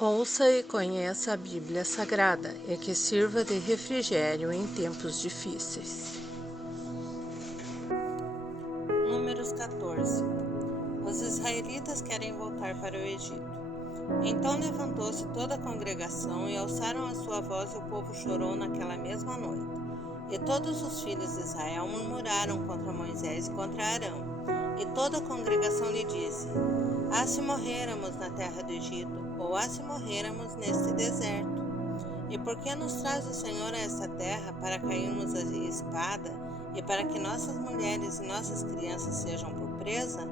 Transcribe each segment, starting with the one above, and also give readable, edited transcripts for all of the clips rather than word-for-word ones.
Ouça e conheça a Bíblia Sagrada e que sirva de refrigério em tempos difíceis. Números 14. Os israelitas querem voltar para o Egito. Então levantou-se toda a congregação e alçaram a sua voz, e o povo chorou naquela mesma noite. E todos os filhos de Israel murmuraram contra Moisés e contra Arão. E toda a congregação lhe disse: Ah, se morrêramos na terra do Egito, ou ah, se morrêramos neste deserto. E por que nos traz o Senhor a esta terra para cairmos à espada e para que nossas mulheres e nossas crianças sejam por presa?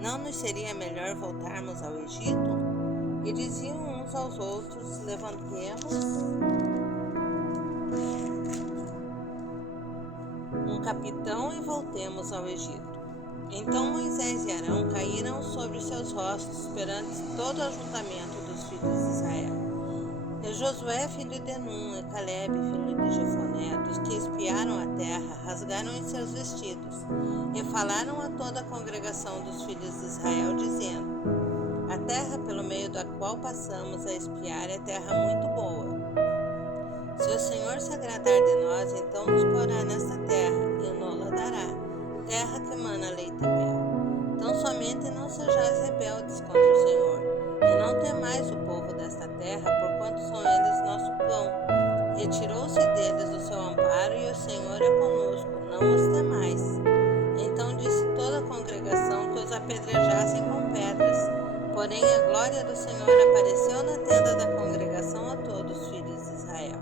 Não nos seria melhor voltarmos ao Egito? E diziam uns aos outros: Levantemos um capitão e voltemos ao Egito. Então Moisés e Arão caíram sobre seus rostos perante todo o ajuntamento dos filhos de Israel. E Josué, filho de Nun, e Calebe, filho de Jefoné, dos que espiaram a terra, rasgaram em seus vestidos, e falaram a toda a congregação dos filhos de Israel, dizendo: A terra pelo meio da qual passamos a espiar é terra muito boa. Se o Senhor se agradar de nós, então nos porá nesta terra, e nos dará, terra que mana leite e mel. Então somente não sejais rebeldes contra o Senhor, e não temais o povo desta terra, porquanto são eles nosso pão. Retirou-se deles o seu amparo, e o Senhor é conosco, não os temais. Então disse toda a congregação que os apedrejassem com pedras. Porém a glória do Senhor apareceu na tenda da congregação a todos os filhos de Israel.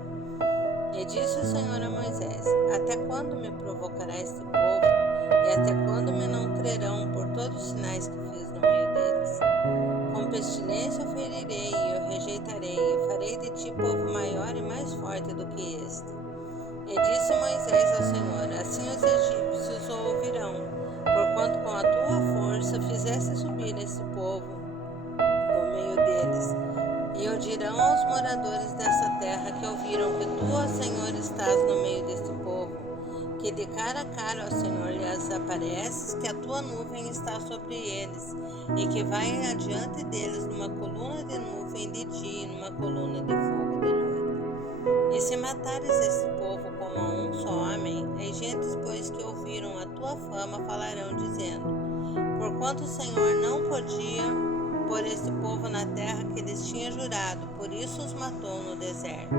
E disse o Senhor a Moisés: Até quando me provocará este povo? E até quando me não crerão por todos os sinais que fiz no meio deles? Com pestilência o ferirei e o rejeitarei, e farei de ti povo maior e mais forte do que este. E disse Moisés ao Senhor: Assim os egípcios o ouvirão, porquanto com a tua força fizeste subir esse povo do meio deles. E o dirão aos moradores dessa terra que ouviram que tu, ó Senhor, estás no meio deste povo, que de cara a cara ao Senhor lhes apareces, que a tua nuvem está sobre eles, e que vai adiante deles numa coluna de nuvem de dia e numa coluna de fogo de noite. E se matares este povo como a um só homem, as gentes, pois, que ouviram a tua fama, falarão, dizendo: Porquanto o Senhor não podia pôr este povo na terra que lhes tinha jurado, por isso os matou no deserto.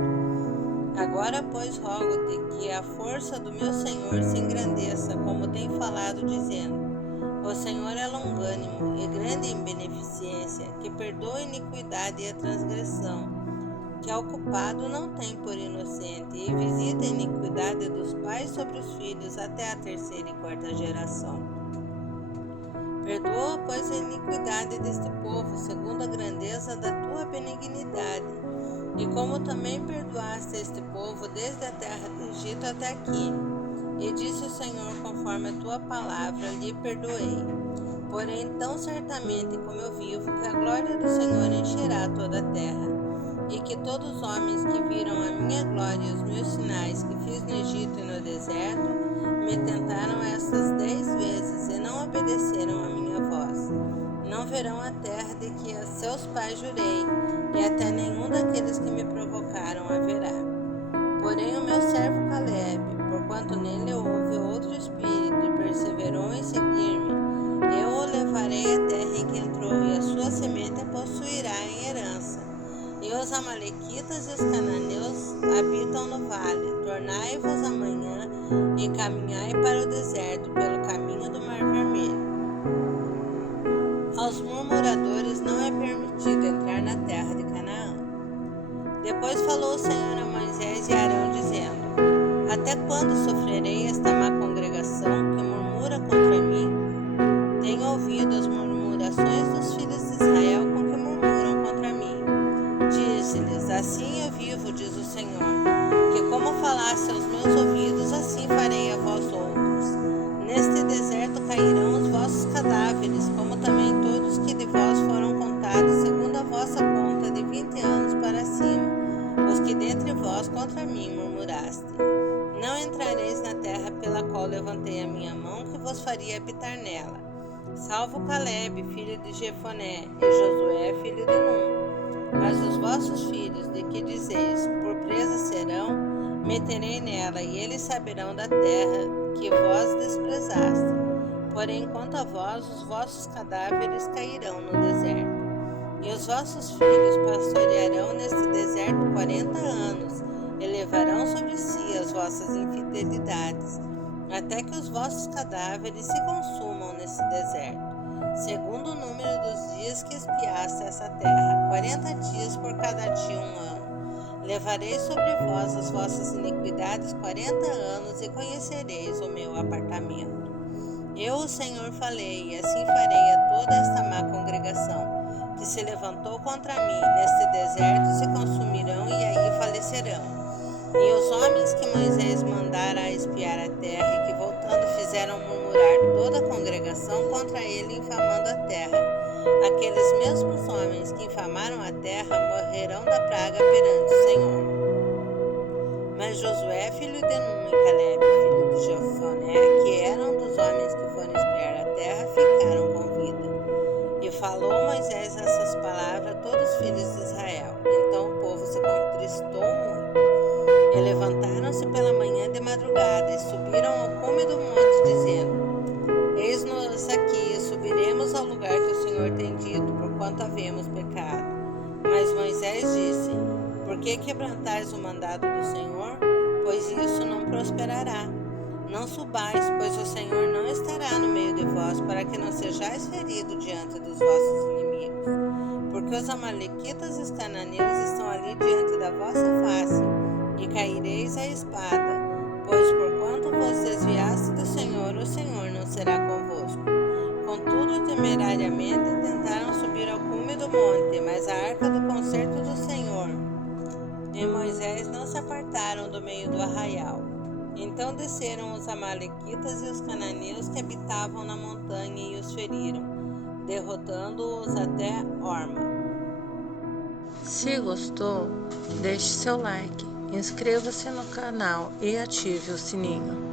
Agora, pois, rogo-te que a força do meu Senhor se engrandeça, como tem falado, dizendo: O Senhor é longânimo e grande em beneficência, que perdoa a iniquidade e a transgressão, que ao culpado não tem por inocente, e visita a iniquidade dos pais sobre os filhos até a terceira e quarta geração. Perdoa, pois, a iniquidade deste povo, segundo a grandeza da tua benignidade, e como também perdoaste este povo desde a terra do Egito até aqui. E disse o Senhor: Conforme a tua palavra lhe perdoei. Porém, tão certamente como eu vivo, que a glória do Senhor encherá toda a terra, e que todos os homens que viram a minha glória e os meus sinais que fiz no Egito e no deserto, me tentaram estas 10 vezes e não obedeceram a minha voz, não verão a terra de que a seus pais jurei, e até nenhum daqueles que me provocaram haverá. Porém o meu servo Calebe, porquanto nele houve outro espírito e perseverou em seguir-me, eu o levarei à terra em que entrou, e a sua semente a possuirá em herança. E os amalequitas e os cananeus habitam no vale. Tornai-vos amanhã e caminhai para o deserto pelo caminho do Mar Vermelho. Aos murmuradores não é permitido entrar na terra de Canaã. Depois falou o Senhor a Moisés e Arão, dizendo: Até quando sofrerei esta má congregação que murmura contra mim? Tenho ouvido as murmurações dos filhos de Israel com que murmuram contra mim. Disse-lhes: Assim eu vivo, diz o Senhor, que como falasse aos meus ouvidos, assim farei a vós outros. Neste deserto cairão os vossos cadáveres, como também todos que de vós foram contados segundo a vossa conta de 20 anos para cima, os que dentre vós contra mim murmuraste. Não entrareis na terra pela qual levantei a minha mão, que vos faria habitar nela, salvo Calebe, filho de Jefoné, e Josué, filho de Nun. Mas os vossos filhos, de que dizeis, por presa serão, meterei nela, e eles saberão da terra que vós desprezaste. Porém, quanto a vós, os vossos cadáveres cairão no deserto. E os vossos filhos pastorearão neste deserto 40 anos, e levarão sobre si as vossas infidelidades, até que os vossos cadáveres se consumam nesse deserto, segundo o número dos dias que espiaste essa terra, 40 dias por cada dia 1 ano. Levarei sobre vós as vossas iniquidades 40 anos, e conhecereis o meu apartamento. Eu, o Senhor, falei, e assim farei a toda esta má congregação, que se levantou contra mim neste deserto, se consumirão e aí falecerão. E os homens que Moisés mandara a espiar a terra, e que voltando fizeram murmurar toda a congregação contra ele, infamando a terra, aqueles mesmos homens que infamaram a terra morrerão da praga perante o Senhor. Mas Josué, filho de Nun, e Caleb, filho de Jefoné, que eram dos homens que foram espiar a terra, ficaram com vida. E falou Moisés essas palavras a todos os filhos de Israel. Então o povo se contristou muito. E levantaram-se pela manhã de madrugada, e subiram ao cume do monte, dizendo, eis-nos aqui, e subiremos ao lugar que o Senhor tem dito, porquanto havemos pecado. Mas Moisés disse, por que quebrantais o mandado do Senhor? Pois isso não prosperará. Não subais, pois o Senhor não estará no meio de vós, para que não sejais feridos diante dos vossos inimigos. Porque os amalequitas e os cananeus estão ali diante da vossa face, e caireis à espada, pois porquanto vos desviaste do Senhor, o Senhor não será convosco. Contudo, temerariamente tentaram subir ao cume do monte, mas a arca do concerto do Senhor e Moisés não se apartaram do meio do arraial. Então desceram os amalequitas e os cananeus que habitavam na montanha e os feriram, derrotando-os até Horma. Se gostou, deixe seu like, inscreva-se no canal e ative o sininho.